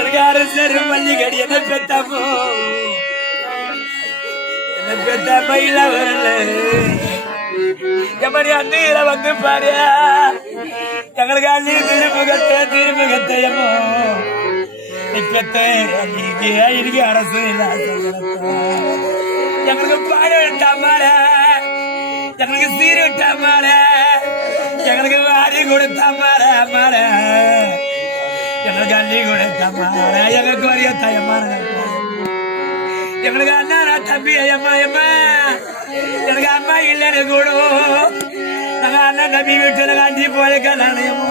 எனக்கு அரசரு மல்லிகடி என்ன பெத்தாமோ என்ன பெத்தாம இல்ல வரல எமரி அண்ணீர வந்து பாரு எங்களுக்கு அண்ணி திருமுகத்தையமோ இப்பத்த இன்னைக்கு அரசு இல்ல எங்களுக்கு பாட விட்டாமால எங்களுக்கு சீர் விட்டாமால எங்களுக்கு வாரி கொடுத்தாமால மால எங்களுக்கு அள்ளி கொடுத்தாமால எங்களுக்கு வரைய தயமான எங்களுக்கு அண்ணா தம்பி ஐயம்மா ஐயம்மா எனக்கு அம்மா இல்லைன்னு கூட நாங்க அண்ணன் தம்பி விட்டு எனக்கு அஞ்சி போல கல்யாணமோ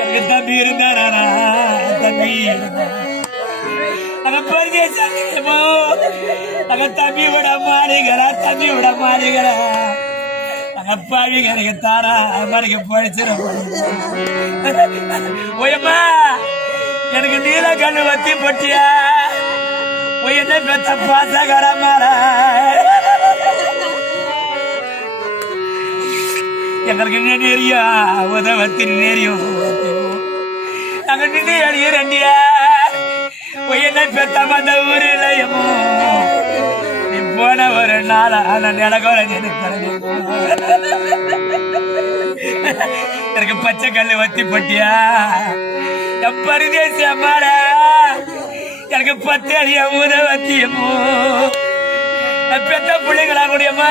எனக்கு தம்பி இருந்தாரா தம்பி நாங்க பரிதேசமோ நாங்க தம்பி விட மாறிகளா தம்பி விட மாறிகளா நாங்க பாவிங்க எனக்கு தாரா மறைக்க பழிச்சிடும் ஓயம்மா எனக்கு நீல கண்ணு வத்தி போட்டியா என்ன பெத்த பாசகரமால எங்களுக்கு நெறியா உதவத்தி நெறியும் நாங்க நின்று அழிய ரெண்டியா என்ன பெத்த மந்த ஊரிலையமோ நீ போன ஒரு நாளா நான் நிலகோல எனக்கு பச்சை கல்லு வத்தி போட்டியா என் பரிதேசி அம்மாட எனக்கு 10 அடிய உதவத்தியமோ பெத்த பிள்ளைங்களா கூடியம்மா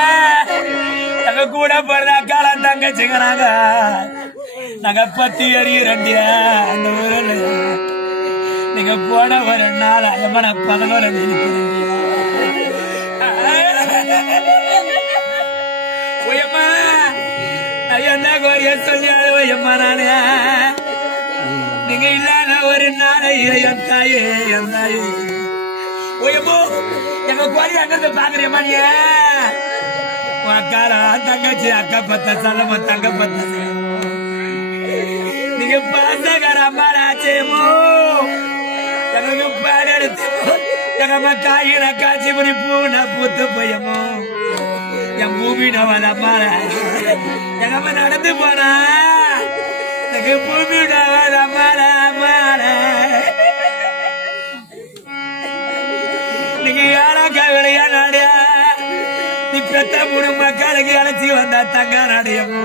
எங்க கூட போறதா கால தங்கச்சிங்கிறாங்க நாங்க 10 அடி 2 அந்த ஊரில் நீங்க போன ஒரு நாள் எம்மன 11 ஓயம்மா என்ன கோரிய சொல்லி ஓயம்மா நானே நீங்க இல்லாத ஒரு நாளை என் தாயே என் தாயே ஓயமோ எங்க கோரி அங்கிருந்து பாக்குறியம்மா நீ அக்காரா தங்கச்சி அக்கா பத்த சலம தங்க பத்த நீங்க பாசகர அம்மாராச்சேமோ எனக்கு பாடு எடுத்து எங்க அம்மா காயில காட்சி பண்ணி பூனா பூத்து போயமோ என் பூமி நவத அம்மார எங்க அம்மா நடந்து போனா எனக்கு பூமி நவத அம்மார அம்மார நீங்க யாரா கவலையா நாடியா நீ பெத்த 3 மக்களுக்கு அழைச்சி வந்தா தங்க நாடியமோ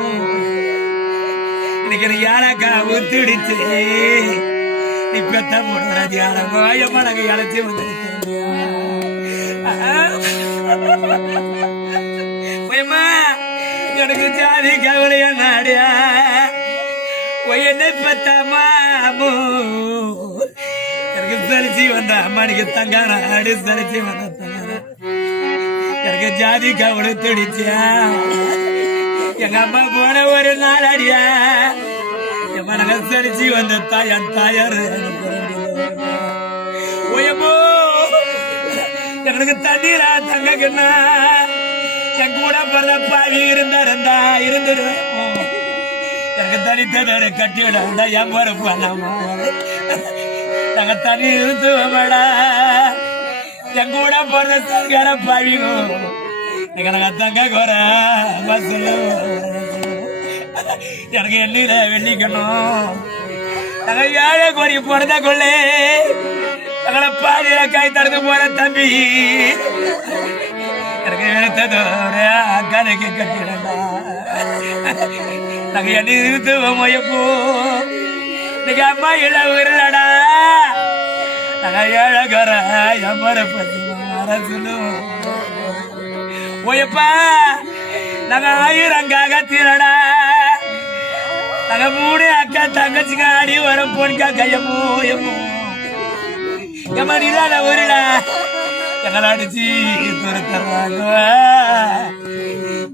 இன்னைக்கு யாராக்கா ஒத்துடிச்சு நீ பெத்த 3 ரதியாரமோ எம்மனக்கு அழைச்சி வந்துருக்கா எனக்கு ஜாதி கவலையா நாடியா என்னை பெத்த மாமோ எனக்கு சரிச்சு வந்த அம்மானிக்கு தங்க நாடு சரிச்சு வந்த தங்க எனக்கு ஜாதி கவலை துடிச்சியா எங்க அம்மா போன ஒரு நாள் அடியா என் மனக சரிச்சு வந்த தாயார் தாயார் ஓயமோ எனக்கு தண்ணீரா தங்கக்குன்னா என் கூட பிறந்த பாவி இருந்தா இருந்துருவேன் எனக்கு தனித்தோட கட்டி விட என் போறப்பா நாங்க தனி இருந்துவோம்டா என் கூட பிறந்த சங்கர பாவிங்கோ நாங்க தங்க கோர சொல்லு எனக்கு எண்ணில வெள்ளிக்கணும் நாங்க ஏழை கோரி பிறந்த கொள்ளே எங்களை பாடிய கை தடுத்து போற தம்பி எனக்கு எழுத்ததோட அக்கறைக்கு கட்டிடா நாங்க எண்ணி நிறுத்துவோம் எப்போ இன்னைக்கு அம்மா இல்ல உருளடா நாங்க ஏழகர எம்மர பத்தி அரசுலும் ஓயப்பா நாங்க 1000 தீரடா நாங்க 3 அக்கா தங்கச்சிங்க ஆடி வரும் பொண்கா கையமோ எம்மோ எம்மா இல்லாத ஊருடா எங்களை அடிச்சு துரத்துறாங்க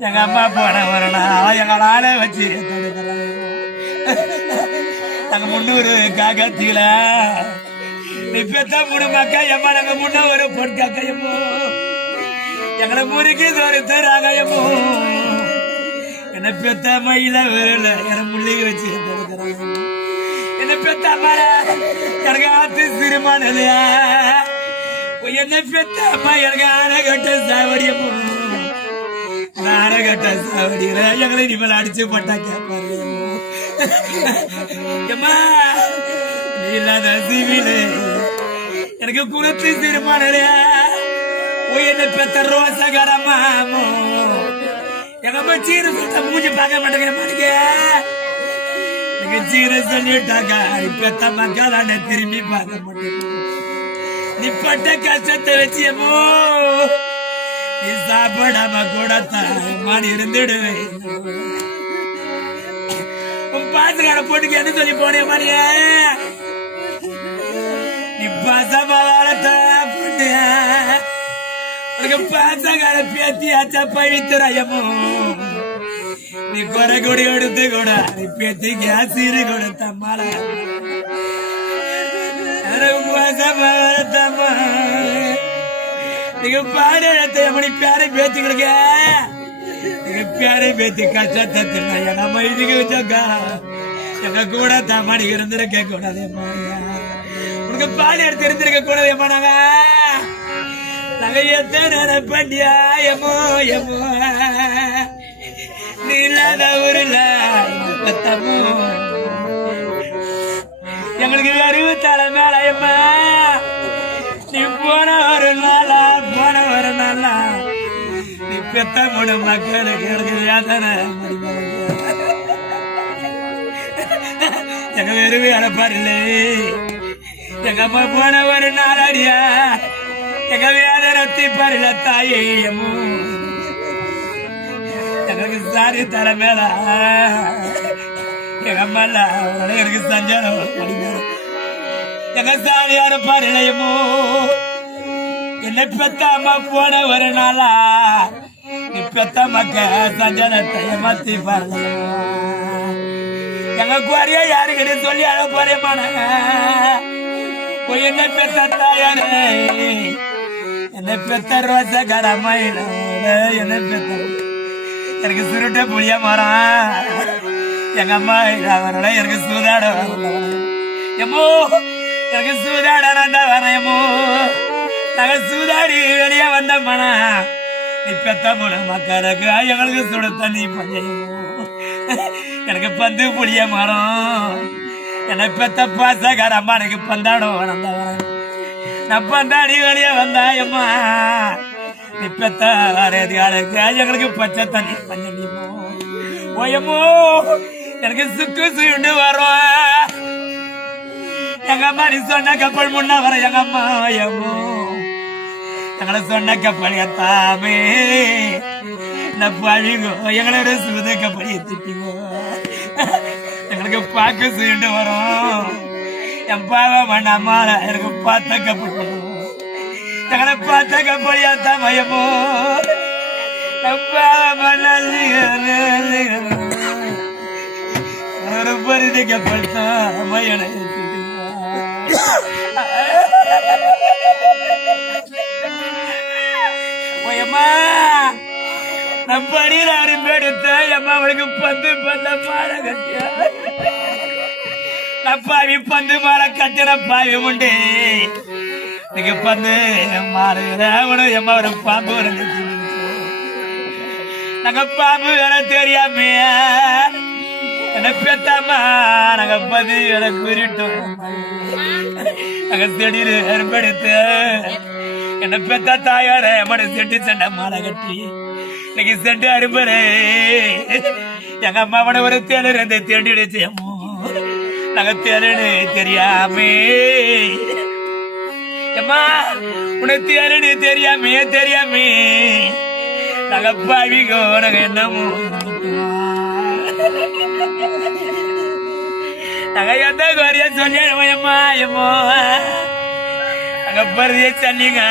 எங்க அம்மா போன வரடா எங்களால வச்சு நாங்க 300 காக்கத்தில நீ பெத்த 3 மக்கா எம்மா நாங்க முன்ன ஒரு பொன் காக்கையமோ எங்களை முறுக்கி துரத்துறாங்க எம்மோ என்ன பெத்த மயில வரல என முள்ளிக வச்சு என்ன பெத்த அம்மால எனக்கு ஆத்து சிறுமான இல்லையா என்ன பெத்த அம்மா எனக்கு ஆனகட்ட சாவடியமோ ஆனகட்ட சாவடியில எங்களை இனிமேல் அடிச்சு போட்டா கேட்பாரு இல்லாத சிவிலு எனக்கு குலத்து திருமணல என்ன பெத்த ரோசகரமாமோ எங்க சீர சுத்த மூஞ்சி பார்க்க மாட்டேங்கிற மாட்டேங்க எனக்கு சீர சொல்லிட்டாக்கா நீ பெத்த மக்களான திரும்பி பார்க்க மாட்டேங்க நீ பட்ட கஷ்டத்தை வச்சியமோ நீ சாப்பிடாம கூட மாடி இருந்துடுவேன் உன் பாசக்கார போட்டுக்கு என்ன சொல்லி போனே மாடிய நீ பாசமா வளர்த்த பொண்ணு உனக்கு பாசக்கார பேத்தியாச்சா பவித்துறாயமோ நீ குறை கொடி எடுத்து கூட நீ பேத்தி கேசீரு கொடுத்த மாலை பாசமா வளர்த்தம்மா நீங்க பாடு எப்படி பேரை பேச்சுக்கிறீங்க நீங்க பேரை பேச்சு கஷ்டத்தை எங்க மைதுக்கு வச்சாக்கா எங்க கூட தமாடி இருந்திருக்க கூடாதேம்மா உனக்கு பாடு எடுத்து இருந்திருக்க கூடாதேம்மா நாங்க எத்தனை பண்ணியா எமோ எமோ நீ இல்லாத ஊர்ல பத்தமோ எங்களுக்கு அறிவுத்தால மேலையம்மா நீ போன ஒரு நாளா நீ பெத்த மூணு மக்களுக்கு எனக்கு வேதனை எங்க வெறுவே அனுப்பாரில்லை எங்க அம்மா போன ஒரு நாளடியா எங்க வேதனை தீப்பாரில தாயேயமோ எங்களுக்கு சாரி தர மேல எங்க அம்மா இல்ல எனக்கு சஞ்சாரம் எங்க சாரியார பாருலையமோ என்ன பெத்த அம்மா போன ஒரு நாளா நீ பெத்த மக்க சஞ்சனத்தை ஏமாத்தி பாருங்க எங்க குறைய யாருக்கிட்ட சொல்லி அழ போறேமானாங்க என்ன பெத்த தாயாரே என்ன பெத்த ரோசகரமாயில என்ன பெத்த எனக்கு சுருட்ட புளிய மரம் எங்க அம்மா அவரோட எனக்கு சூதாட எம்மோ எனக்கு சூதாட வரையமோ நாங்க சூதாடி வெளியே வந்த மனா நீ பெத்த மூணு மக்களுக்கு எங்களுக்கு சுட தண்ணி பஞ்சமோ எனக்கு பந்து புளிய மரம் என்னை பெத்த பாசக்கார அம்மா எனக்கு பந்தாடம் வந்த நான் பந்தாடி வெளியே வந்தாயம்மா நீ பெத்த வரதுகளுக்கு எங்களுக்கு பச்சை தண்ணி பஞ்சமோ ஓயமோ எனக்கு சுக்கு சுண்டு வரும் எங்க அம்மா நீ சொன்ன கப்பல் முன்னா வர எங்க அம்மா எம்மோ எங்களை சொன்ன கப்பல் எத்தாமே பழிகோ எங்களோட சுத கப்பல் எத்திட்டீங்கோ எங்களுக்கு பார்க்க சுண்டு வரும் என் பாவம் அம்மால எனக்கு பார்த்த கப்பல் எங்களை பார்த்த கப்பல் எத்தாமயமோ பாவம் ஒரு பரிதி கப்பல் தான் மயனை படியில அரும்பெடுத்த அம்மா அவளுக்கு பந்து பந்த மாலை கட்டிய பாவி பந்து மாலை கட்டின பாவி உண்டு நீங்க பந்து மாலை அம்மா ஒரு பாம்பு நாங்க பாம்பு வேற தெரியாமையா என்ன பெத்தாமா நாங்க பதி வேற குறிட்டோம் நாங்க செடியில அரும்பெடுத்து என்ன பெத்த தாயார மன செட்டி சண்டை மாலை கட்டி இன்னைக்கு செண்டு அரும்பரே எங்க அம்மாவோட ஒரு தேலர் இருந்து தேடிடுச்சு நாங்க தேலனு தெரியாமே அம்மா உனக்கு தேலனு தெரியாமே நாங்க பாவிகோ நாங்க என்னமோ நாங்க எந்த குறைய சொல்லியம்மா எம்மோ அங்க பருதிய சொன்னீங்க